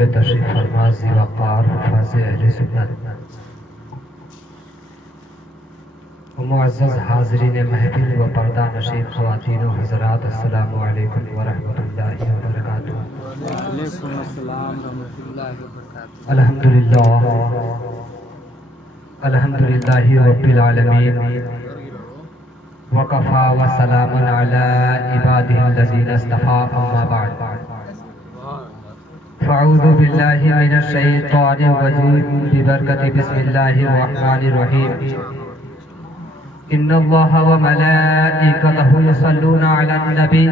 پہ تشریف فرما ذی وقار حفاظ اہل سنت معزز حاضرین محفل و پردہ نشین خواتین و حضرات، السلام علیکم ورحمۃ اللہ وبرکاتہ۔ وعلیکم السلام ورحمۃ اللہ وبرکاتہ۔ الحمدللہ رب العالمین وکفا وسلام علی عبادہ الذین اصطفیٰ، اما بعد فاعوذ باللہ من الشیطان الرجیم ببرکۃ بسم اللہ الرحمن الرحیم۔ ان اللہ وملائکتہ یصلون علی النبی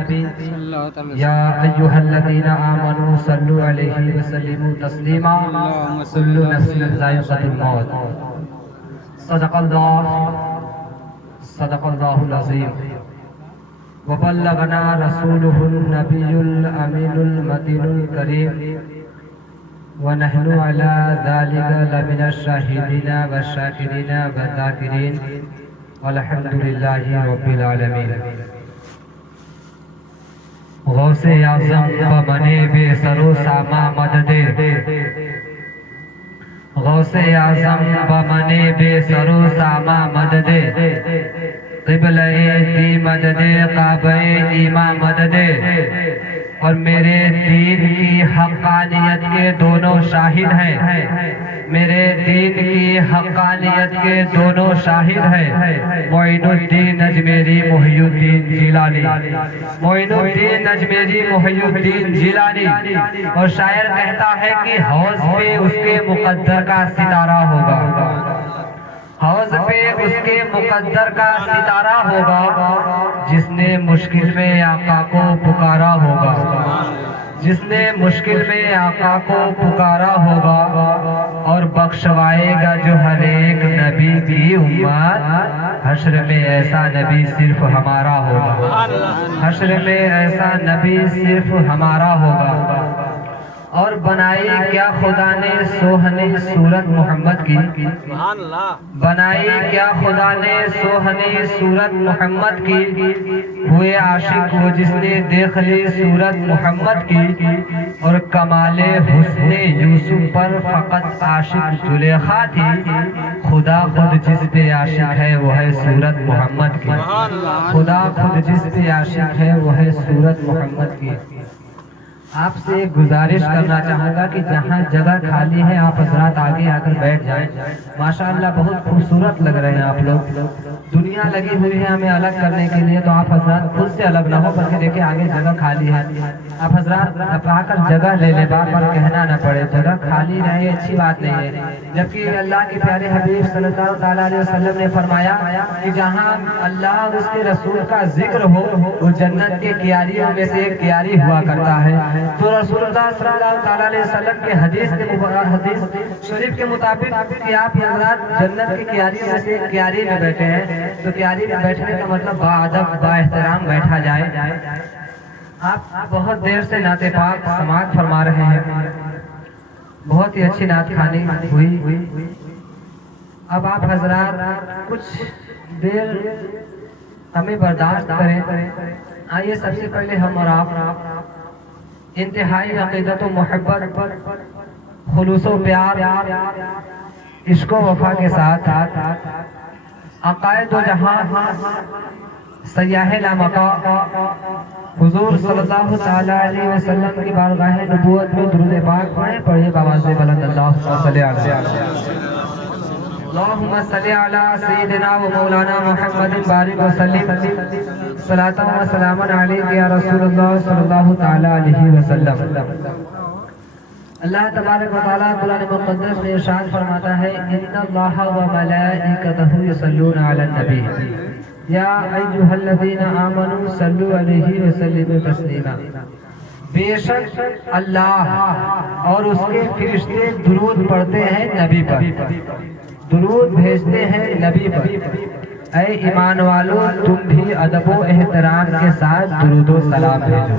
یا ایہا الذین آمنوا صلوا علیہ وسلموا تسلیما، کل نفس ذائقۃ الموت۔ صدق اللہ العظیم وبلغنا رسولہ النبی الامین المتین الکریم ونحن علی ذلک لمن الشاہدین والشاکرین والذاکرین والحمدللہ رب العالمین۔ غوث اعظم بمنے بے سر و ساما مدد، غوث اعظم بمنے بے سر و ساما مدد، قبلہ دی مدد کعبہ ایماں مدد، اور میرے دین کی حقانیت کے دونوں شاہد ہیں، میرے دین کی حقانیت کے دونوں شاہد ہیں، معین الدین اجمیری محی الدین جیلانی، معین الدین اجمیری محی الدین جیلانی۔ اور شاعر کہتا ہے کہ حوض پہ اس کے مقدر کا ستارہ ہوگا، حوض پہ اس کے مقدر کا ستارہ ہوگا، جس نے مشکل میں آقا کو پکارا ہوگا، جس نے مشکل میں آقا کو پکارا ہوگا، اور بخشوائے گا جو ہر ایک نبی کی امت۔ حشر میں ایسا نبی صرف ہمارا ہوگا، حشر میں ایسا نبی صرف ہمارا ہوگا۔ اور بنائی کیا خدا نے سوہنی صورت محمد کی، بنائی کیا خدا نے سوہنی صورت محمد کی، ہوئے عاشق وہ جس نے دیکھ لی صورت محمد کی، اور کمال حسن یوسف پر فقط عاشق زلیخا تھی، خدا خود جس پہ عاشق ہے وہ ہے صورت محمد کی، خدا خود جس پہ عاشق ہے وہ ہے صورت محمد کی۔ آپ سے ایک گزارش کرنا چاہوں گا کہ جہاں جگہ خالی ہے آپ حضرات آگے آ کر بیٹھ جائیں۔ ماشاءاللہ بہت خوبصورت لگ رہے ہیں آپ لوگ، دنیا لگی ہوئی ہے ہمیں الگ کرنے کے لیے، تو آپ حضرات خود سے الگ نہ ہو، بلکہ دیکھیں آگے جگہ خالی ہے، آپ حضرات آ کر جگہ لے لیں، بار بار کہنا نہ پڑے، جگہ خالی رہے اچھی بات نہیں ہے۔ جبکہ اللہ کے پیارے حبیب صلی اللہ تعالیٰ علیہ وسلم نے فرمایا کہ جہاں اللہ اور اس کے رسول کا ذکر ہو وہ جنت کے کیاریوں میں سے ایک کیاری ہوا کرتا ہے۔ تو رسول اللہ صلی اللہ تعالیٰ علیہ وسلم کے حدیث شریف کے مطابق کہ آپ حضرات جنت کی کیاری میں سے ایک کیاری میں بیٹھے ہیں، تو کیاری میں بیٹھنے کا مطلب با ادب با احترام بیٹھا جائے۔ آپ بہت دیر سے نعت پاک سماعت فرما رہے ہیں، بہت ہی اچھی نعت خوانی ہوئی۔ اب آپ حضرات کچھ دیر ہمیں برداشت کریں۔ آئیے سب سے پہلے ہم اور آپ انتہائی عقیدت و محبت، خلوص و پیار، عشق و وفا کے ساتھ عقائد و جہاں سیاح لامکا حضور صلی اللہ تعالیٰ علیہ وسلم کی بارگاہ نبوت میں درود پاک پڑھیں بآواز بلند، اللہم صلی اللہم صلی علی سیدنا و مولانا محمد بارک وسلم، صلاۃ و سلام علیک یا رسول اللہ صلی اللہ تعالیٰ علیہ وسلم۔ اللہ تبارک و تعالیٰ قرآن مقدس میں ارشاد فرماتا ہے ان اللہ و ملائکتہ یصلون علی النبی یا ایھا الذین آمنوا صلوا علیہ وسلموا تسلیما۔ بے شک اللہ اور اس کے فرشتے درود پڑھتے ہیں نبی پر، درود بھیجتے ہیں نبی پر۔ اے ایمان والو تم بھی ادب و احترام کے ساتھ درود و سلام بھیجو،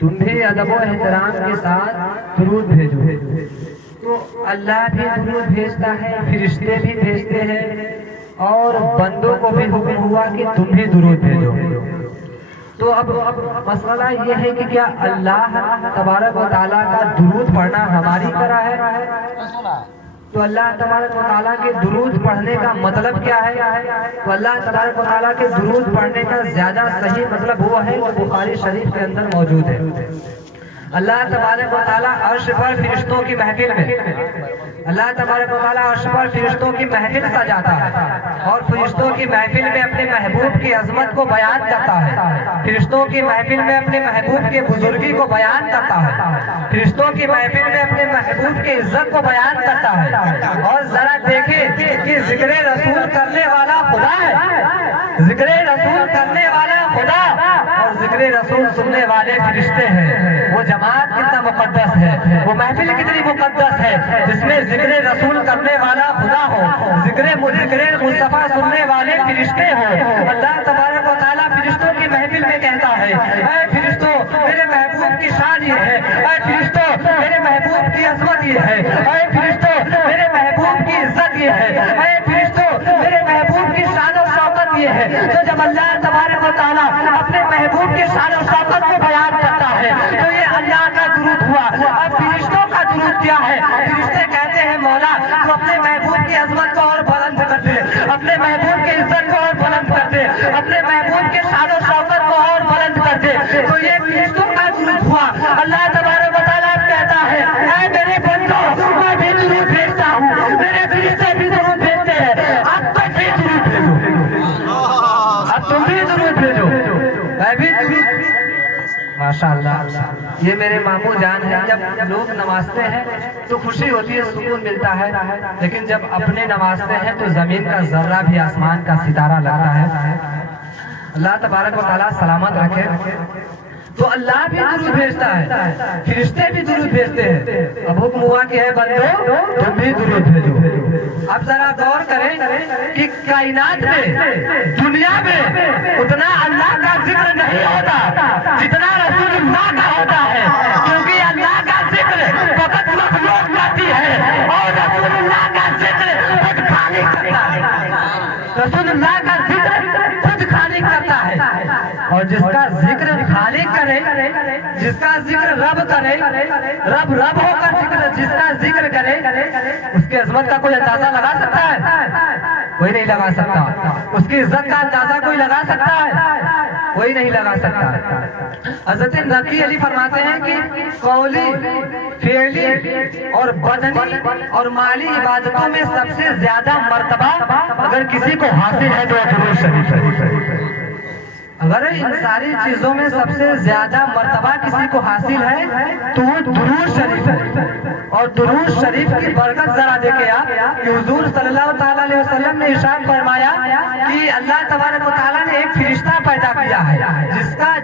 تم بھی ادب و احترام کے ساتھ درود بھیجو۔ تو اللہ بھی درود بھیجتا ہے، فرشتے بھی بھیجتے ہیں، اور بندوں کو بھی حکم ہوا کہ تم بھی درود بھیجو۔ تو اب مسئلہ یہ ہے کہ کیا اللہ تبارک و تعالیٰ کا درود پڑھنا ہماری طرح ہے؟ تو اللہ تبارک و تعالیٰ کے درود پڑھنے کا مطلب کیا ہے؟ تو اللہ تبارک و تعالیٰ کے درود پڑھنے کا زیادہ صحیح مطلب وہ ہے جو بخاری شریف کے اندر موجود ہے۔ اللہ تبارک و تعالیٰ عرش پر فرشتوں کی محفل میں اللہ تبارک و تعالیٰ عرش پر فرشتوں کی محفل سجاتا ہے اور فرشتوں کی محفل میں اپنے محبوب کی عظمت کو بیان کرتا ہے، فرشتوں کی محفل میں اپنے محبوب کی بزرگی کو بیان کرتا ہے، فرشتوں کی محفل میں اپنے محبوب کی عزت کو بیان کرتا ہے۔ اور ذرا دیکھیں کہ ذکر رسول کرنے والا خدا ہے، ذکر رسول کرنے والا خدا اور ذکر رسول سننے والے فرشتے ہیں۔ وہ جماعت کتنا مقدس ہے، وہ محفل کتنی مقدس ہے جس میں ذکر رسول کرنے والا خدا ہو، ذکر مصطفیٰ سننے والے فرشتے ہو۔ اللہ تبارک و تعالیٰ فرشتوں کی محفل میں کہتا ہے، اے فرشتوں میرے محبوب کی شان یہ ہے، اے فرشتوں میرے محبوب کی عظمت یہ ہے، اے فرشتوں میرے محبوب کی عزت یہ ہے، اے فرشتوں میرے محبوب کی شان و شوکت یہ ہے۔ تو جب اللہ تبارک و تعالیٰ اپنے محبوب کی شان و شوکت کو بیان کرتا ہے تو یہ اللہ کا درود ہوا۔ اب فرشتوں کا درود کیا ہے؟ فرشتے کہتے ہیں مولا تو اپنے محبوب کی عظمت کو اور بلند کر دے، اپنے محبوب کی عزت کو اور بلند کر دے، اپنے محبوب کے شان و شوکت کو اور بلند کر دے۔ تو یہ فرشتوں کا درود ہوا۔ اللہ تبارک و تعالیٰ کہتا ہے، اے میرے بندوں میں بھی درود بھیجتا ہوں، میرے فرشتے بھی درود بھیجتے ہیں، اب تم بھی درود بھیجو، اب تم بھی درود بھیجو، میں بھی درود۔ ماشاءاللہ یہ میرے ماموں جان ہیں، جب لوگ نمازتے ہیں تو خوشی ہوتی ہے، سکون ملتا ہے، لیکن جب اپنے نمازتے ہیں تو زمین کا ذرہ بھی آسمان کا ستارہ لگتا ہے۔ اللہ تبارک و تعالیٰ سلامت رکھے۔ تو اللہ بھی درود بھیجتا ہے، فرشتے بھی درود بھیجتے ہیں۔ اب حکم ہوا کہ ہے بندو تم بھی درود بھیجو۔ اب ذرا غور کریں کہ کائنات میں دنیا میں اتنا اللہ کا ذکر نہیں ہوتا جتنا رسول اللہ کا ہوتا ہے، کیونکہ اللہ کا ذکر فقط مخلوق کرتی ہے اور رسول اللہ کا ذکر خود خالق کرتا ہے، رسول اللہ کا ذکر خود خالق کرتا ہے۔ اور جس کا ذکر خالق کرے، جس کا ذکر رب کرے، رب ہو کر ذکر جس کا ذکر کرے، اس کی عظمت کا کوئی اندازہ لگا سکتا ہے؟ کوئی نہیں لگا سکتا۔ اس کی عزت کا اندازہ کوئی لگا سکتا ہے؟ کوئی نہیں لگا سکتا۔ حضرت نقی علی فرماتے ہیں کہ قولی، فعلی اور بدنی اور مالی عبادتوں میں سب سے زیادہ مرتبہ اگر کسی کو حاصل ہے تو درود شریف ہے۔ اگر ان ساری چیزوں میں سب سے زیادہ مرتبہ کسی کو حاصل ہے تو وہ درود شریف ہے۔ اور درود شریف کی برکت ذرا دیکھیں آپ کہ حضور صلی اللہ تعالیٰ علیہ وسلم نے ارشاد فرمایا کہ اللہ تبارک و تعالیٰ نے ایک فرشتہ پیدا کیا ہے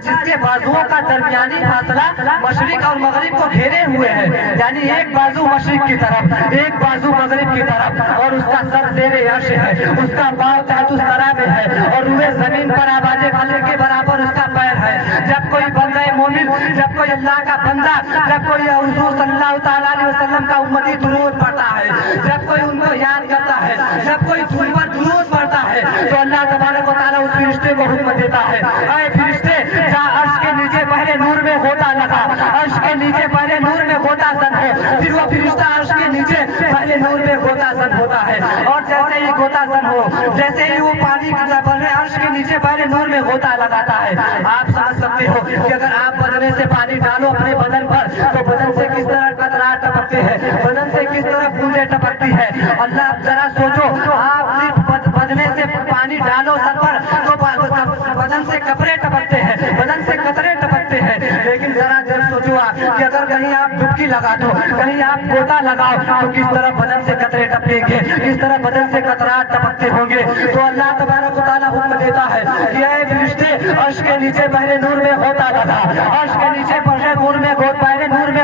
جس کے بازوؤں کا درمیانی فاصلہ مشرق اور مغرب کو گھیرے ہوئے ہے، یعنی ایک بازو مشرق کی طرف، ایک بازو مغرب کی طرف، اور اس کا سر زیر عرش ہے، اس کا پاؤں تحت الثری میں ہے، اور روئے زمین پر آباد فلک کے برابر اس کا پیر ہے۔ جب کوئی بندہ مومن، جب کوئی اللہ کا بندہ، جب کوئی حضور صلی اللہ تعالیٰ علیہ وسلم کا امتی درود پڑھتا ہے، جب کوئی ان کو یاد کرتا ہے، جب کوئی ان پر درود پڑھتا ہے تو اللہ تبارک و تعالیٰ اس فرشتے کو حکم دیتا ہے، اے فرشتے جا عرش کے نیچے پہلے نور میں غوطہ لگا، عرش کے نیچے پہلے نور میں غوطہ زن ہو۔ پھر وہ فرشتہ عرش کے نیچے پہلے نور میں غوطہ زن ہوتا ہے، اور جیسے ہی غوطہ زن ہو، جیسے ہی وہ پانی عرش کے نیچے پہلے نور میں غوطہ لگاتا ہے۔ آپ سمجھ سکتے ہو کہ اگر آپ بدنے سے پانی ڈالو اپنے بدن پر تو بدن سے کس طرح قطرات ٹپکتے ہیں، بدن سے کس طرح بوندیں ٹپکتی ہے۔ اللہ ذرا سوچو، آپ صرف بدنے سے پانی ڈالو سر پر تو بدن سے کپڑے ٹپکتے ہیں، بدن سے قطرے ٹپکتے ہیں، لیکن ذرا جب سوچو آپ کہ اگر کہیں آپ ڈبکی لگا دو، کہیں آپ گوتا لگاؤ تو کس طرح بدن سے قطرے ٹپکیں گے، کس طرح بدن سے قطرات ٹپکتے ہوں گے۔ تو اللہ تبارک و تعالیٰ حکم دیتا ہے کہ اے فرشتے عرش کے نیچے پہلے نور میں غوطہ لگا، عرش کے نیچے پہلے نور میں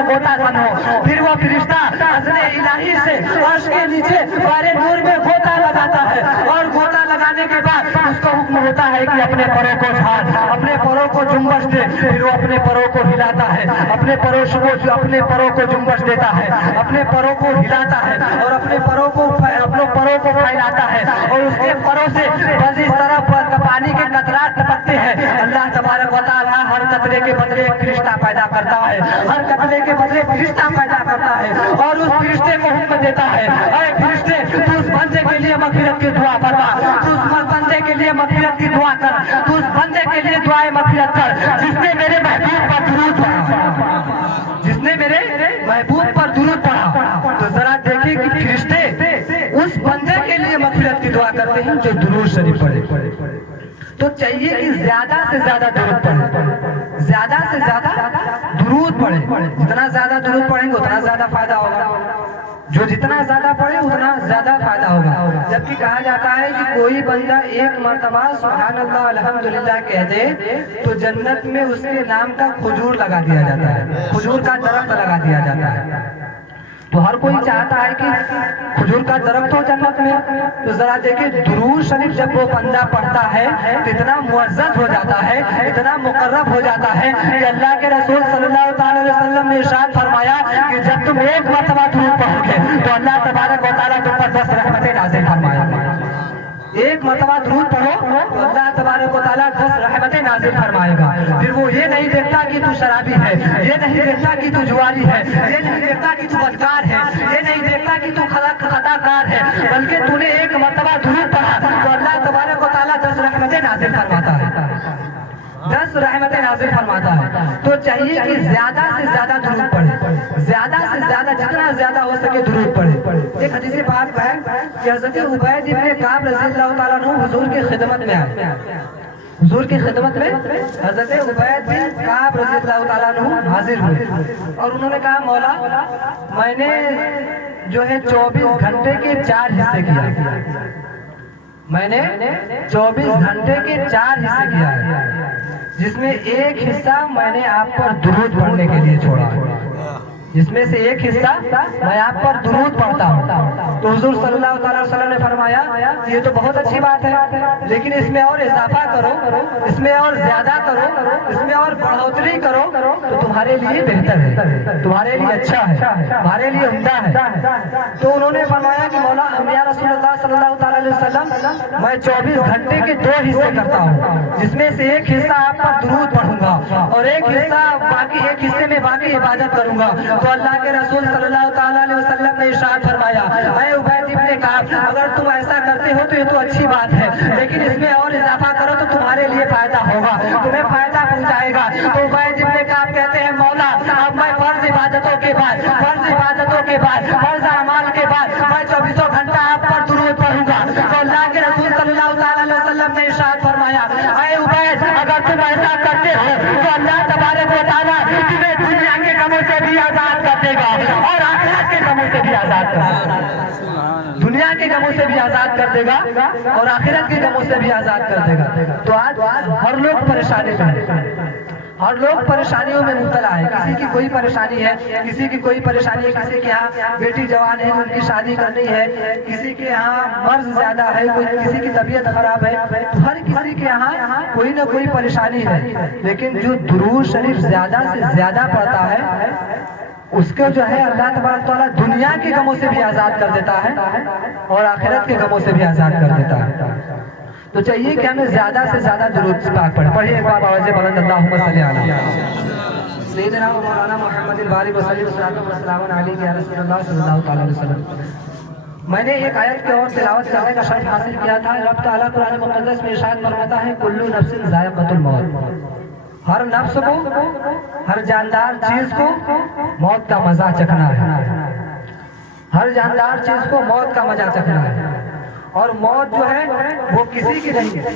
غوطہ زن ہو۔ پھر وہ فرشتہ اذن الہی سے عرش کے نیچے پہلے نور میں غوطہ لگاتا ہے، اور غوطہ لگانے लगाने के बाद उसको हुक्म होता है कि अपने परों को झाड़, अपने परों को जुम्बश दे, फिर वो अपने परों को हिलाता है, अपने परों को जुम्बश देता है, अपने परों को हिलाता है और अपने परों को फैलाता है और उसके परों से बस इस तरह पानी के कतरात टपकते हैं। अल्लाह तबारक व तआला हर कतरे के बदले एक फरिश्ता पैदा करता है, हर कतरे के बदले फरिश्ता पैदा करता है और उस फरिश्ते को हुक्म देता है, अरे फरिश्ते तू उस बंदे के लिए मग़फ़िरत की दुआ फरमा, तू उस बंदे के लिए मग़फ़िरत की दुआ कर, तू उस बंदे के लिए दुआए मग़फ़िरत कर जिसने मेरे महबूब पर दुरूद पढ़ा, जिसने मेरे महबूब पर दुरूद पढ़ा। तो जरा देखिए कि फरिश्ते उस बंदे के लिए मग़फ़िरत की दुआ करते हैं जो दुरूद शरीफ पढ़े। तो चाहिए कि ज्यादा से ज्यादा दुरूद पढ़े, ज्यादा से ज्यादा दुरूद पढ़े। जितना ज्यादा दुरूद पढ़ेंगे उतना ज्यादा फायदा होगा, जो जितना ज्यादा पढ़े उतना ज्यादा फायदा होगा। जबकि कहा जाता है कि कोई बंदा एक मर्तबा सुभान अल्लाह अल्हम्दुलिल्लाह कह दे तो जन्नत में उसके नाम का खजूर लगा दिया जाता है, खजूर का दरख्त लगा दिया जाता है। तो हर कोई चाहता है कि खजूर का दरख्त हो जन्नत में। तो जरा देखिए दुरूद शरीफ जब वो बंदा पढ़ता है तो इतना मुअज़्ज़ज़ हो जाता है, इतना मुकर्रब हो जाता है कि अल्लाह के रसूल सल्लल्लाहु अलैहि वसल्लम ने इरशाद फरमाया कि जब तुम एक मर्तबा दुरूद पढ़ोगे तो अल्लाह तबारक व तआला तुम पर 10 रहमतें नाज़िल फरमाएगा। एक मर्तबा दुरूद पढ़ो तो अल्लाह तबारक व तआला 10 रहमतें नाज़िल फरमाएगा। फिर वो ये नहीं देखता कि तू शराबी है, ये नहीं देखता कि तू जुआरी है, ये नहीं देखता कि तू बदकार है, ये नहीं देखता कि तू खताकार है, बल्कि तूने एक मर्तबा दुरूद पढ़ा तो अल्लाह तबारक व तआला 10 रहमतें नाज़िल फरमाता है, 10 रहमतें नाज़िल फरमाता है। तो चाहिए कि ज्यादा से ज्यादा दुरूद पढ़े, ज्यादा से ज्यादा जितना ज्यादा हो सके दुरूद पढ़े। एक हदीस पाक है कि हज़रत उबैद इब्न काब रज़ियल्लाहु ताला अन्हु हुजूर की खिदमत में आए, हुजूर की खिदमत में हज़रत उबैद बिन काब रज़ियल्लाहु ताला अन्हु हाजिर हुए और उन्होंने कहा मौला मैंने जो है 24 घंटे के 4 हिस्से किया, मैंने 24 घंटे के 4 हिस्से किया है, जिसमें एक हिस्सा मैंने आप पर दुरूद पढ़ने के लिए छोड़ा, जिसमें से एक हिस्सा मैं आप पर दुरूद पढ़ता हूँ। तो हुजूर सल्लल्लाहु अलैहि वसल्लम ने फरमाया ये तो बहुत अच्छी बात है, लेकिन इसमें और इजाफा करो, इसमें और ज्यादा करो, इसमें और बढ़ोतरी करो तो तुम्हारे लिए बेहतर है, तुम्हारे लिए अच्छा है, तुम्हारे लिए उम्दा है। तो उन्होंने फरमाया कि मौला या रसूलुल्लाह सल्लल्लाहु अलैहि वसल्लम मैं 24 घंटे के 2 हिस्से करता हूँ, जिसमें से एक हिस्सा आप पर दुरूद पढ़ूंगा और एक हिस्से में बाकी इबादत करूंगा। तो अल्लाह के रसूल सल्लल्लाहु अलैहि वसल्लम ने इरशाद फरमाया ऐ उबैद इब्न काब अगर तुम ऐसा करते हो तो ये तो अच्छी बात है, लेकिन इसमें और इजाफा करो तो तुम्हारे लिए फायदा होगा, तुम्हें फायदा पहुंचाएगा। तो उबैद इब्न काब कहते हैं मौला अब मैं फर्ज इबादतों के बाद फर्ज अमाल के बाद मैं 24 घंटा आप पर दुरूद पढ़ूंगा। तो अल्लाह के रसूल सल्लल्लाहु अलैहि वसल्लम ने इरशाद फरमाया ऐ उबैद अगर तुम ऐसा करते हो तो अल्लाह तबारक व तआला तुम्हें दुनिया के गमों से भी आजाद कर देगा और आखिरत के गमों से भी आजाद कर देगा, दुनिया के गमों से भी आजाद कर देगा और आखिरत के गमों से भी आजाद कर देगा। तो आज हर लोग परेशानी में, हर लोग परेशानियों में मुब्तला है, किसी की कोई परेशानी है, किसी की कोई परेशानी है, किसी के यहाँ बेटी जवान है उनकी शादी करनी है, किसी के यहाँ मर्ज ज्यादा है, कोई किसी की तबीयत खराब है, तो हर किसी के यहाँ कोई ना कोई परेशानी है। लेकिन जो दुरूद शरीफ ज्यादा से ज्यादा पढ़ता है उसको जो है अल्लाह तबारक तआला दुनिया के गमों से भी आजाद कर देता है और आखिरत के गमों से भी आजाद कर देता है। तो चाहिए कि हमें ज्यादा से ज्यादा दुरूद पाक पढ़िए। एक बार आवाज़ बुलंद अल्लाहुम्मा सल्ली अला सय्यिदना व मौलाना मुहम्मदिन बारिक वसल्लम अलैहि या रसूलुल्लाह सल्लल्लाहु अलैहि वसल्लम। मैंने एक आयत की और तिलावत करने का शर्फ हासिल किया था। रब तआला कुरान मुक़द्दस में इरशाद फरमाता है कुल्लु नफ्सिन ज़ायक़तुल मौत, हर नफ्स को, हर जानदार चीज को मौत का मजा चखना है, हर जानदार चीज को मौत का मजा चखना है। और मौत जो है वो किसी की नहीं है,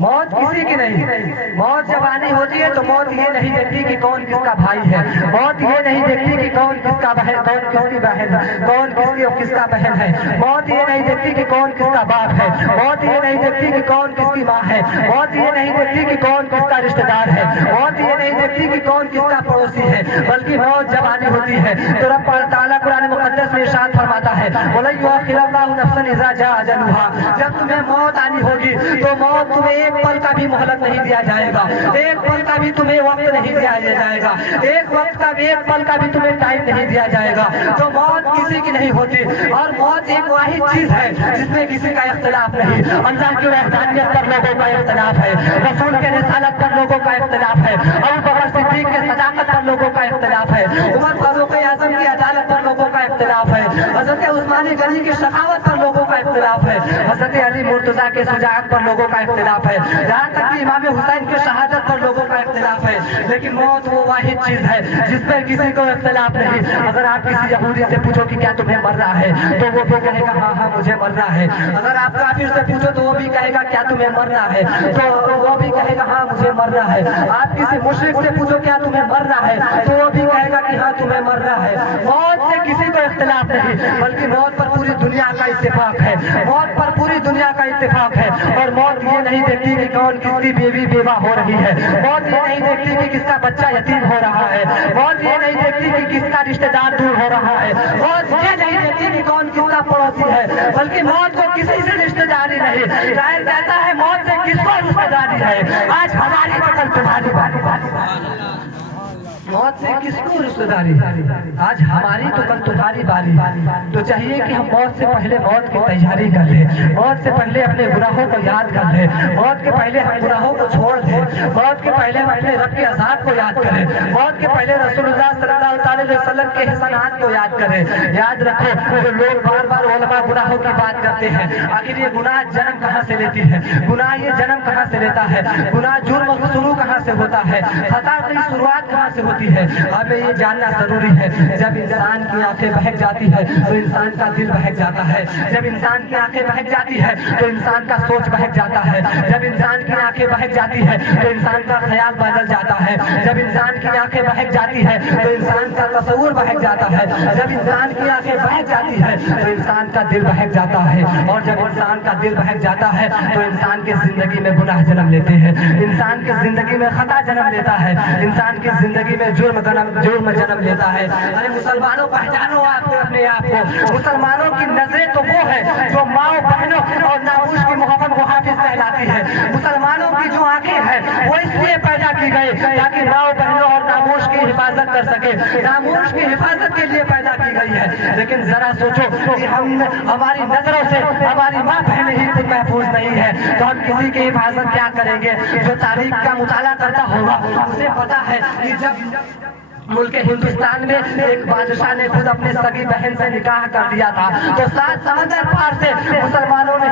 मौत किसी की नहीं। मौत जब आनी होती है तो मौत ये नहीं देखती कि कौन किसका भाई है, मौत ये नहीं देखती कि कौन किसका बहन, कौन किसकी बहन, कौन किसका बहन है, मौत ये नहीं देखती कि कौन किसका बाप है, मौत ये नहीं देखती कि कौन किसकी माँ है, मौत ये नहीं देखती कि कौन किसका रिश्तेदार है, मौत ये नहीं देखती कि कौन किसका पड़ोसी है, बल्कि मौत जब आनी होती है तो रब तआला कुरान मुक़द्दस में इरशाद फरमाता है बोला युअखिरुल्लाहु नफ्सन इज़ा जाअ अजलुहा, जब तुम्हें मौत आनी होगी तो मौत तुम्हें एक पल का भी मोहलत नहीं दिया जाएगा, एक पल का भी तुम्हें वक्त नहीं दिया जाएगा, एक पल का भी तुम्हें टाइम नहीं दिया जाएगा। तो मौत किसी की नहीं होती, और मौत एक वाहिद चीज है जिसमें किसी का इख्तिलाफ नहीं। अल्लाह की वहदानियत पर लोगों का इख्तिलाफ है, रसूल के रिसालत पर लोगों का इख्तिलाफ है, अबू बकर सिद्दीक के सदाकत पर लोगों का इख्तिलाफ है, उमर फारूक आजम की अदालत पर लोगों का इख्तिलाफ है, हजरत उस्मानी गनी की शखावत पर लोगों का इख्तिलाफ है, हजरत अली मुर्तजा के शुजाअत पर लोगों का इख्तिलाफ है, यहाँ तक कि इमाम हुसैन की शहादत पर लोगों का इख्तिलाफ है। लेकिन मौत वो वाहिद चीज है जिस पर किसी को इख्तिलाफ नहीं। अगर आप किसी यहूदी से पूछो कि क्या तुम्हें मरना है, तो वो भी कहेगा हाँ हाँ मुझे मरना है। अगर आप काफिर से पूछो तो वो भी कहेगा क्या तुम्हें मरना है, तो वो भी कहेगा हाँ मुझे मरना है। आप किसी मुशरिक से पूछो क्या तुम्हें मरना है, तो वो भी कहेगा कि हाँ तुम्हें मरना है। मौत से किसी को इख्तिलाफ नहीं, बल्कि मौत पर पूरी दुनिया का इत्तेफाक है, मौत पर पूरी दुनिया का इत्तेफाक है। और मौत ये नहीं देखती कि कौन किसकी बीवी बेवा हो रही है, मौत ये नहीं देखती कि किसका बच्चा यतीम हो रहा है, मौत ये नहीं देखती कि किसका रिश्तेदार दूर हो रहा है, मौत ये नहीं देखती कि कौन किसका पड़ोसी है, बल्कि मौत को किसी से रिश्तेदारी नहीं। शायर कहता है मौत से किसको रिश्तेदारी है, आज हमारी तो कल तुम्हारी बारी। मौत से किसको रिश्तेदारी, आज हमारी तो कल तुम्हारी बारी। तो चाहिए कि हम मौत से पहले मौत की तैयारी कर लें, मौत से पहले अपने गुनाहों को याद कर लें, मौत के पहले हम गुनाहों को छोड़ दें, मौत के पहले हम अपने रब के अज़ाब को याद करें, मौत के पहले रसूलुल्लाह सल्लल्लाहु अलैहि वसल्लम के एहसानात को याद करें। याद रखो, जो लोग बार बार उलमा गुनाहों की बात करते हैं, आखिर ये गुनाह जन्म कहाँ से लेती है, गुनाह ये जन्म कहाँ से लेता है, गुनाह जुर्म शुरू कहाँ से होता है, खता की शुरुआत कहाँ से होती है, हमें ये जानना जरूरी है। जब इंसान की आंखें बहक जाती है तो इंसान का दिल बहक जाता है, जब इंसान की आंखें बहक जाती है तो इंसान का सोच बहक जाता है, जब इंसान की आंखें बहक जाती है तो इंसान का ख्याल बदल जाता है, जब इंसान की आंखें बहक जाती है तो इंसान का तस्वुर बहक जाता है, जब इंसान की आंखें बहक जाती है तो इंसान का दिल बहक जाता है, और जब इंसान का दिल बहक जाता है तो इंसान की जिंदगी में गुनाह जन्म लेते हैं, इंसान की जिंदगी में खता जन्म लेता है, इंसान की जिंदगी में जुर्म जन्म लेता है। अरे मुसलमानों, पहचानो आपको अपने आप को। मुसलमानों की नजरें तो वो है जो माँ बहनों और नामूस की मोहब्बत को हाफिज कहलाती है। मुसलमानों की जो आंखें हैं वो इसलिए पैदा की गई ताकि माँ बहनों और नामूस की हिफाजत कर सके, नामूस की हिफाजत के लिए पैदा की गई है। लेकिन जरा सोचो कि हम हमारी नजरों से हमारी माँ बहन ही खुद महफूज नहीं है तो हम किसी की हिफाजत क्या करेंगे। जो तारीख का मुताला करता होगा उसे पता है कि जब मुल्क हिंदुस्तान में एक बादशाह ने खुद अपने सगी बहन से निकाह कर दिया था तो 7 समंदर पार से मुसलमानों ने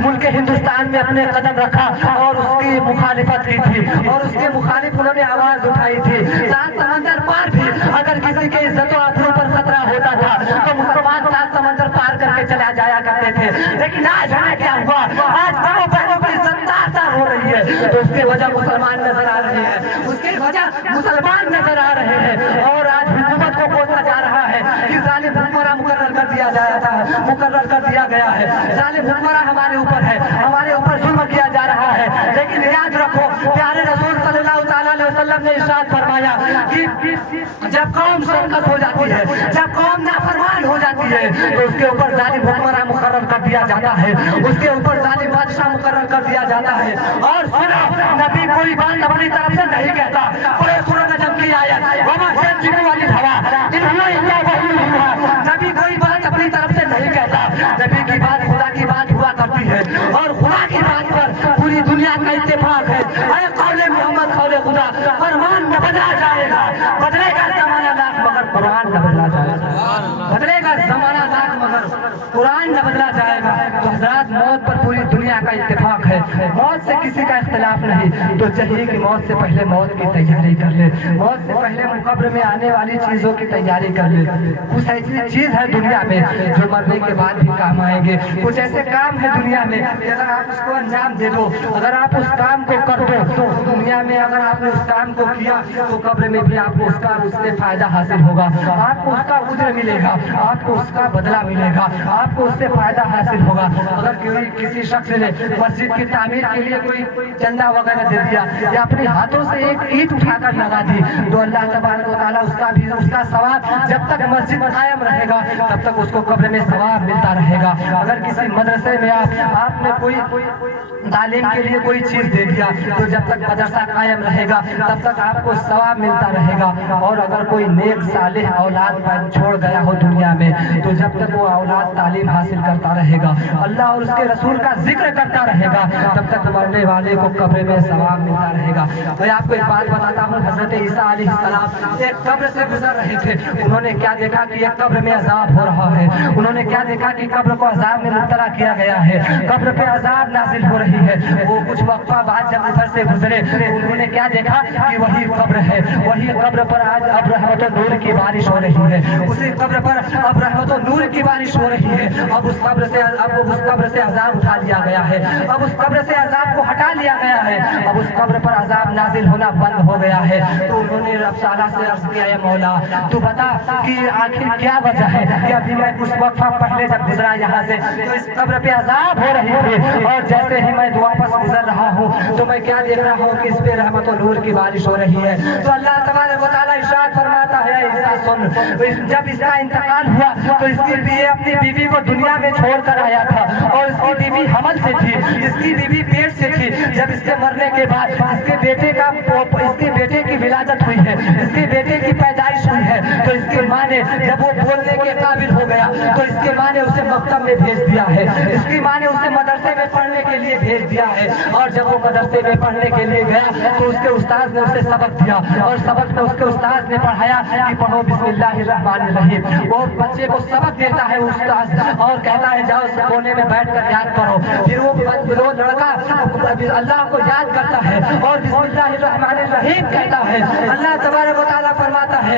मुल्क हिंदुस्तान में अपने कदम रखा और उसकी मुखालिफत की थी और उसके मुखालिफ उन्होंने आवाज उठाई थी। 7 समंदर पार भी अगर किसी के इज्जत और आबरू पर खतरा होता था तो मुसलमान 7 समंदर पार करके चला जाया करते थे। लेकिन आज हमें क्या हुआ, आज माँ बहनों की इज्जत तार हो रही है तो उसकी वजह मुसलमान नजर आ रहे हैं, उसकी वजह मुसलमान नजर आ रहे हैं। और आज हुकूमत को कोसा जा रहा है कि जालिम हुक्मरान मुकर्रर कर दिया गया है, जालिम हुक्मरान हमारे ऊपर है, हमारे ऊपर जुल्म किया जा रहा है। लेकिन याद रखो, प्यारे रसूल सल्लल्लाहु अलैहि वसल्लम ने इरशाद फरमाया कि जब कौम शर्कत हो जाती है, जब कौम नाफरमान हो जाती है तो उसके ऊपर जालिम हुक्मरान मुकर्रर कर दिया जाता है, उसके ऊपर जालिम बादशाह मुकर्रर कर दिया जाता है। और सुनो, नबी कोई बात अपनी तरफ से नहीं कहता, पूरे सूरत नजम की आयत नबी कोई बात अपनी तरफ से नहीं कहता, नबी की बात खुदा की बात हुआ करती है और खुदा की बात पर पूरी दुनिया का इत्तेफाक है। अरे कौले मोहम्मद कौले खुदा, फरमान न बदला जाएगा, बदलेगा जमाना लाख मगर कुरान न बदला जाएगा, बदलेगा जमाना लाख मगर कुरान न बदला जाएगा। तो हज़रात, मौत पर पूरी दुनिया का इत्तेफाक है, मौत से किसी का इख्तिलाफ नहीं। तो चाहिए कि मौत से पहले मौत की तैयारी कर ले, मौत से पहले हम कब्र में आने वाली चीजों की तैयारी कर ले। कुछ ऐसी चीज है दुनिया में जो मरने के बाद भी काम आएंगे, कुछ ऐसे काम है दुनिया में कि अगर आप उसको अंजाम दे दो, अगर आप उस काम को कर दो तो दुनिया में अगर आपने उस काम को किया तो कब्र में भी आपको उसका उससे फायदा हासिल होगा, आपको उसका उज्र मिलेगा, आपको उसका बदला मिलेगा, आपको उससे फायदा हासिल होगा। अगर किसी शख्स ने मस्जिद की तामीर के लिए कोई चंदा वगैरह दे दिया या अपने हाथों से एक ईंट उठाकर लगा दी, तो अल्लाह तबारक व तआला उसका सवाब जब तक मस्जिद कायम रहेगा तब तक उसको कब्र में सवाब मिलता रहेगा। अगर किसी मदरसे में आपने कोई तालीम के लिए कोई चीज दे दिया तो जब तक मदरसा कायम रहेगा तब तक आपको सवाब मिलता रहेगा। और अगर कोई नेक सालिह औलाद छोड़ गया हो दुनिया में तो जब तक वो औलाद तालीम हासिल करता रहेगा, अल्लाह और उसके रसूल का जिक्र करता रहेगा, तब तक मरने वाले को कब्र में सवाब मिलता रहेगा। मैं आपको एक बात बताता हूँ, हजरत ईसा अलैहिस्सलाम एक कब्र से गुजर रहे थे। उन्होंने क्या देखा कि एक कब्र में अजाब हो रहा है। उन्होंने क्या देखा कि कब्र को अजाब में मुब्तला किया गया है, कब्र पे अजाब नाजिल हो रही है। वो कुछ वक्फा बाद जब उधर से गुजरे तो उन्होंने क्या देखा कि वही कब्र है, वही कब्र पर आज अब रहमत और नूर की बारिश हो रही है, उसी कब्र पर अब रहमत और नूर की बारिश हो रही है। अब उस कब्र से अजाब उठा लिया गया है, अब उस कब्र से अजाब को हटा लिया गया है, अब उस कब्र पर अजाब नाजिल होना बंद हो गया है। तो उन्होंने रब ताला से अर्ज किया, है मौला तू बता कि आखिर क्या वजह है कि अभी मैं कुछ वक्त पहले जब गुजरा यहाँ से तो इस कब्र पे अजाब हो रही थी, और जैसे ही मैं वापस गुजर रहा हूँ तो मैं क्या देख रहा हूँ कि इस पे रहमत और नूर की बारिश हो रही है। तो अल्लाह तबारक व तआला इरशाद फरमाता है, ऐसा सुन, जब इसका इंतकाल हुआ तो इसकी अपनी बीवी को दुनिया में छोड़ कर आया था और इसकी बीवी हमल से थी, इसकी बीवी पेट से थी। जब इसके मरने के बाद इसके बेटे की विलादत हुई है, इसके बेटे की पैदाइश हुई है, तो इसकी माँ ने जब वो बोलने के काबिल हो गया तो इसकी माँ ने उसे मकतब में भेज दिया है, इसकी माँ ने उसे मदरसे में पढ़ने के लिए भेज दिया है। और जब वो मदरसे में पढ़ने के लिए गया तो उसके उस्ताद ने उसे सबक दिया और सबक में उसके उस्ताद ने पढ़ाया कि पढ़ो बिस्मिल्लाहिर्रहमानिर्रहीम। और बच्चे को सबक देता है उस्ताद और कहता है जाओ कोने में बैठ कर याद करो। फिर वो लड़का अल्लाह को याद करता है और बिस्मिल्लाहिर्रहमानिर्रहीम कहता है। अल्लाह तबारक व तआला फरमाता है,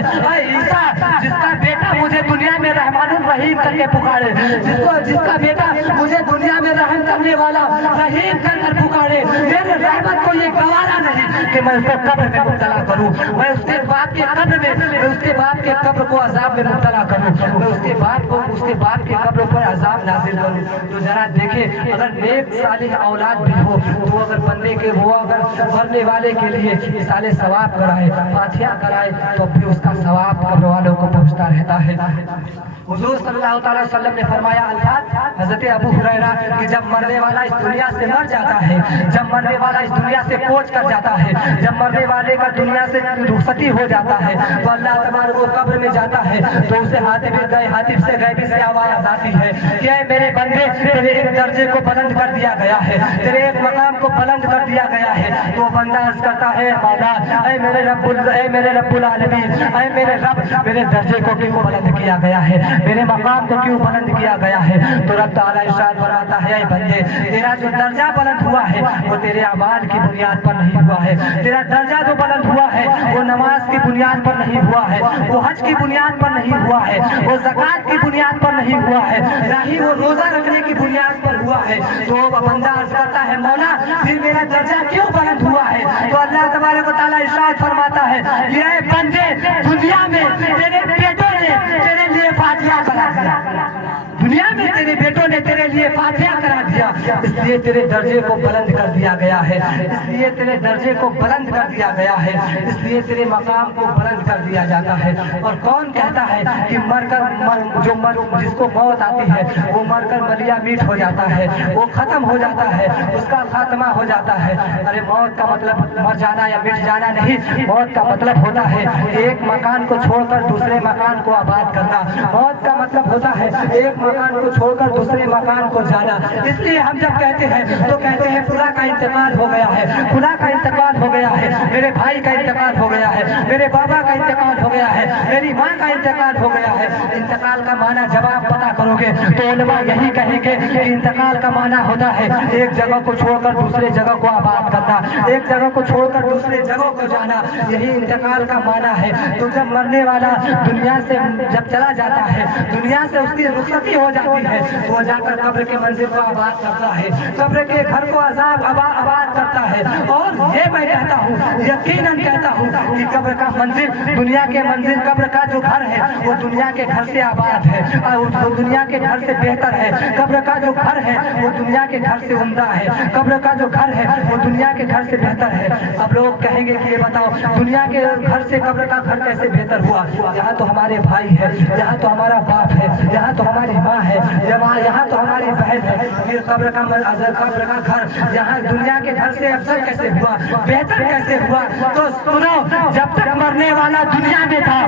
ईसा जिसका बेटा मुझे दुनिया में रहमानुर रहीम करके पुकारे, जिसका बेटा मुझे दुनिया में रहम करने वाला रहीम कर पुकारे, मेरे रहमत को ये गवारा नहीं कि मैं उसको कब्र में मुब्तला करूं, मैं उसके बाप के कब्र में उसके बाप के कब्र को अजाब में मुब्तला करूं, मैं उसके बाप के कब्र पर अजाब नाजिल करूं। तो जरा देखे, अगर नेक सालिह औलाद भी हो तो अगर बंदे के वो अगर मरने वाले के लिए साले सवाब कराए, फातिहा कराए तो भी उसका सवाब कब्र वालों को पहुंचता रहता है। हुजूर सल्लल्लाहु अलैहि वसल्लम ने फरमाया अल्फाज हजरत अबू हुरैरा कि जब मरने वाला इस दुनिया से मर जाता है, जब मरने वाला इस दुनिया से कोच कर जाता है, जब मरने वाले का दुनिया से रुखसती हो जाता है तो अल्लाह तबारक वो कब्र में जाता है तो उसे हातिफ से गैबी से आवाज आती है कि ऐ मेरे बंदे, तेरे एक दर्जे को बुलंद कर दिया गया है, तेरे एक मकाम को बुलंद कर दिया गया है। तो बंदा अर्ज करता है, मौला ऐ मेरे रब्बुल आलमीन, ऐ मेरे रब, मेरे दर्जे को क्यों बुलंद किया गया है, मेरे मकाम को क्यों बुलंद किया गया है। तो रब ताला इरशाद फरमाता है, ऐ बंदे, तेरा जो दर्जा बुलंद हुआ है वो तेरे अमाल की बुनियाद पर नहीं हुआ है, तेरा दर्जा जो बुलंद हुआ है वो नमाज की बुनियाद पर नहीं हुआ है, वो हज की बुनियाद पर नहीं हुआ है, वो ज़कात की बुनियाद पर नहीं हुआ है, ना ही वो रोजा रखने की बुनियाद पर हुआ है। तो बंदा अर्ज करता है, मौला फिर मेरा दर्जा क्यों बुलंद हुआ है। तो अल्लाह तबारक व तआला इरशाद फरमाता है, ये बंदे, दुनिया में तेरे बेटों ने तेरे लिए फातिहा करा दिया, दुनिया में तेरे बेटों ने तेरे लिए फातिहा करा दिया, इसलिए तेरे दर्जे को बुलंद कर दिया गया है, इसलिए तेरे दर्जे को बुलंद कर दिया गया है, इसलिए तेरे मकाम को बुलंद कर दिया जाता है। और कौन कहता है कि जिसको मौत आती है वो मरकर मलिया मीट हो जाता है, वो खत्म हो जाता है, उसका खात्मा हो जाता है। अरे मौत का मतलब मर जाना या मिट जाना नहीं, मौत का मतलब होता है एक मकान को छोड़कर दूसरे मकान को आबाद करना, मौत का मतलब होता है एक मकान को छोड़कर दूसरे मकान को जाना। इसलिए हम जब कहते हैं तो कहते हैं फुला का इंतकाल हो गया है, फुला का इंतकाल हो गया है, मेरे भाई का इंतकाल हो गया है, मेरे बाबा का इंतकाल हो गया है, मेरी माँ का इंतकाल हो गया है। इंतकाल का माना जब आप पता करोगे तो उलमा यही कहेंगे कि इंतकाल का माना होता है एक जगह को छोड़कर दूसरे जगह को आबाद करना, एक जगह को छोड़कर दूसरे जगह को जाना, यही इंतकाल का माना है। तो जब मरने वाला दुनिया से जब चला जाता है, दुनिया से उसकी रुखसती हो जाती है, वो जाकर कब्र के मंजिल को आबाद करता है, कब्र के घर को आबाद करता है। और ये मैं कहता हूँ, यकीनन कहता हूँ कि कब्र का मंजिल, दुनिया के मंजिल, कब्र का जो घर है वो दुनिया के घर से आबाद है, वो दुनिया के घर से बेहतर है। कब्र का जो घर है वो दुनिया के घर से उम्दा है, कब्र का जो घर है वो दुनिया के घर से बेहतर है। अब लोग कहेंगे कि ये बताओ दुनिया के घर से कब्र का घर कैसे बेहतर हुआ? यहाँ तो हमारे भाई है, यहाँ तो हमारा बाप है, यहाँ तो हमारी माँ है, यहाँ तो हमारी बहन है, फिर कब्र का घर यहाँ दुनिया के घर से अफजल कैसे हुआ, बेहतर कैसे हुआ? तो सुनो, जब तक मरने वाला दुनिया में था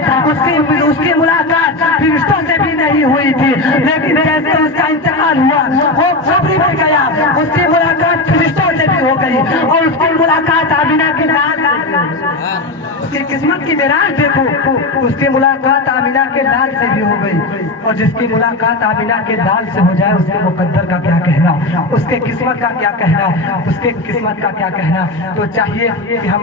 उसकी मुलाकात फरिश्तों से भी नहीं हुई थी, लेकिन जैसे उसका इंतकाल हुआ वो कब्र में गया, उसकी मुलाकात फरिश्तों से भी हो गई और उसकी मुलाकात आमिना के साथ, उसकी किस्मत की मेराज देखो, उसकी मुलाकात आमिना के लाल से भी हो गई। और जिसकी मुलाकात आमिना के लाल से हो जाए उसके मुकद्दर का क्या कहना, उसके किस्मत का क्या कहना, उसके किस्मत का क्या कहना। तो चाहिए कि हम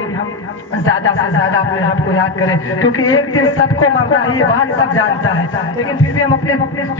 ज्यादा से ज्यादा अपने रब को याद करें, क्योंकि एक दिन सबको मरना है, ये बात सब जानता है, लेकिन फिर भी हम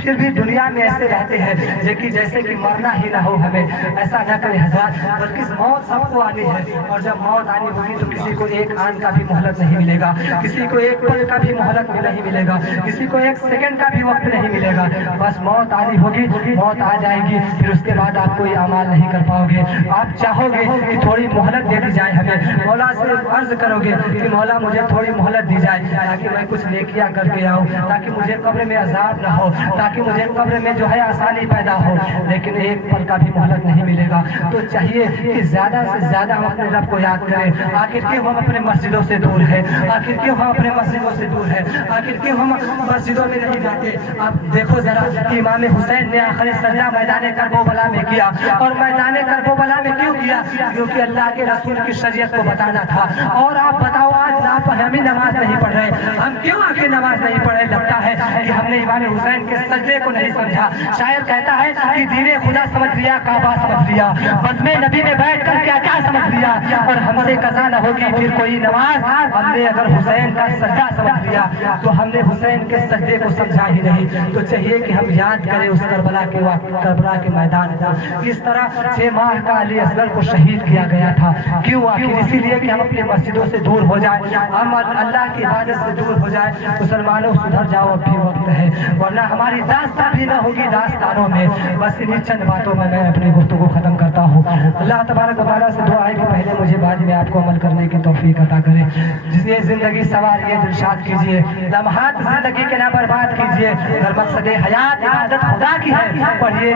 फिर भी दुनिया में ऐसे रहते हैं जो कि जैसे कि मरना ही ना हो हमें। ऐसा न करें हज़रात, बल्कि मौत सबको आनी है, और जब मौत आनी होगी तो किसी को एक आन का भी मोहलत नहीं मिलेगा, किसी को एक पल का भी मोहलत नहीं मिलेगा, किसी को एक सेकंड का भी वक्त नहीं मिलेगा। बस मौत आनी होगी, मौत आ जाएगी, फिर उसके बाद आप कोई अमाल नहीं कर पाओगे। आप चाहोगे कि थोड़ी मोहलत दे दी जाए हमें, मौला से अर्ज करोगे कि मौला मुझे थोड़ी मोहलत दी जाए ताकि मैं कुछ नेकियां करके आऊँ, ताकि मुझे कब्र में अजाब ना हो, ताकि मुझे कब्र में जो है आसानी पैदा हो। लेकिन एक पल का भी मोहलत नहीं मिलेगा। तो चाहिए कि ज्यादा से ज्यादा हम अपने रब को याद करें। आखिर क्यों हम अपने मस्जिदों से दूर है, आखिर क्यों हम अपने मस्जिदों से दूर है, आखिर क्यों हम मस्जिदों में नहीं जाते? आप देखो जरा कि इमाम हुसैन ने आखिरी सजदा मैदान करबला में किया, और मैदान करबला में क्यों किया? क्योंकि अल्लाह के रसूल की शरीयत को बताना था। और आप बताओ आज हम ही नमाज नहीं पढ़ रहे, हम क्यों आके नमाज नहीं पढ़े? लगता है कि हमने इमाम हुसैन के सजदे को नहीं समझा। शायर कहता है कि दीने खुदा समझ लिया, काबा समझ लिया, बज़्मे नबी में बैठ कर क्या क्या समझ लिया, और हमसे कज़ा न होगी फिर कोई नमाज। हमने अगर हुसैन का सजदा समझ लिया तो हमने हुसैन के सजदे को समझा ही नहीं। तो चाहिए कि हम याद करें उस करबला के मैदान को। किस तरह 6 माह का अली असगर को शहीद किया गया था। क्यों? आखिर इसीलिए कि हम अपनी मस्जिदों से दूर हो जाए, हम अल्लाह की इबादत से दूर हो जाए। मुसलमानों सुधर जाओ, अब भी वक्त है, वरना हमारी दास्तां भी न होगी दास्तानों में। बस इन्हीं चंद बातों में मैं अपनी गुफ्तगू खत्म करता हूँ। अल्लाह तबारक व तआला से दुआ है कि पहले मुझे बाद में आपको अमल करने की तौफीक अता करे। जिसने जिंदगी सवारिए दिलशाद कीजिए, लम्हात जिंदगी के ना बर्बाद कीजिए। हर मकसद हयात इबादत खुदा की है। पढ़िए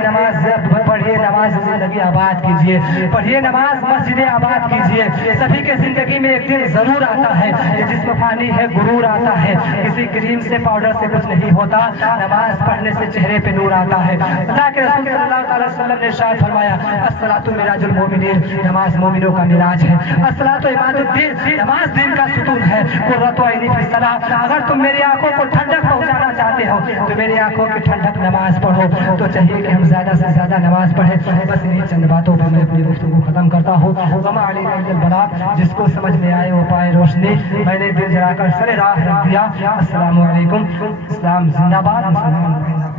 नमाज जिंदगी आबाद कीजिए, पढ़िए नमाज मस्जिद आबाद कीजिए। सभी के जिंदगी में एक दिन जरूर आता है, जिसमें पानी है गुरूर आता है, किसी क्रीम से पाउडर से कुछ नहीं होता, नमाज पढ़ने से चेहरे पे नूर आता है। अल्लाह के रसूल सल्लल्लाहु अलैहि वसल्लम ने इरशाद फरमाया, अस्सलातु मिराजुल मोमिनीन, नमाज मोमिनों का मिराज है। अस्सलातु इमादुद्दीन, नमाज दिन का सुतून है। कुर्रतु ऐनी फी सलाह, अगर तुम मेरी आंखों को ठंडक पहुंचाना चाहते हो तो मेरी आंखों की ठंडक नमाज पढ़ो। तो चाहिए कि हम ज्यादा से ज्यादा नमाज पढ़ें। बस इन्हीं चंद बातों पर मैं अपनी गुफ्तगू खत्म करता हूँ। वमा अलैना इल्लल बलाग, जिसको समझ में आए वो पाए रोशनी। मैंने दिल जलाकर सरे राह रख दिया। अस्सलामु अलैकुम। इस्लाम जिंदाबाद, मुसलमान जिंदाबाद।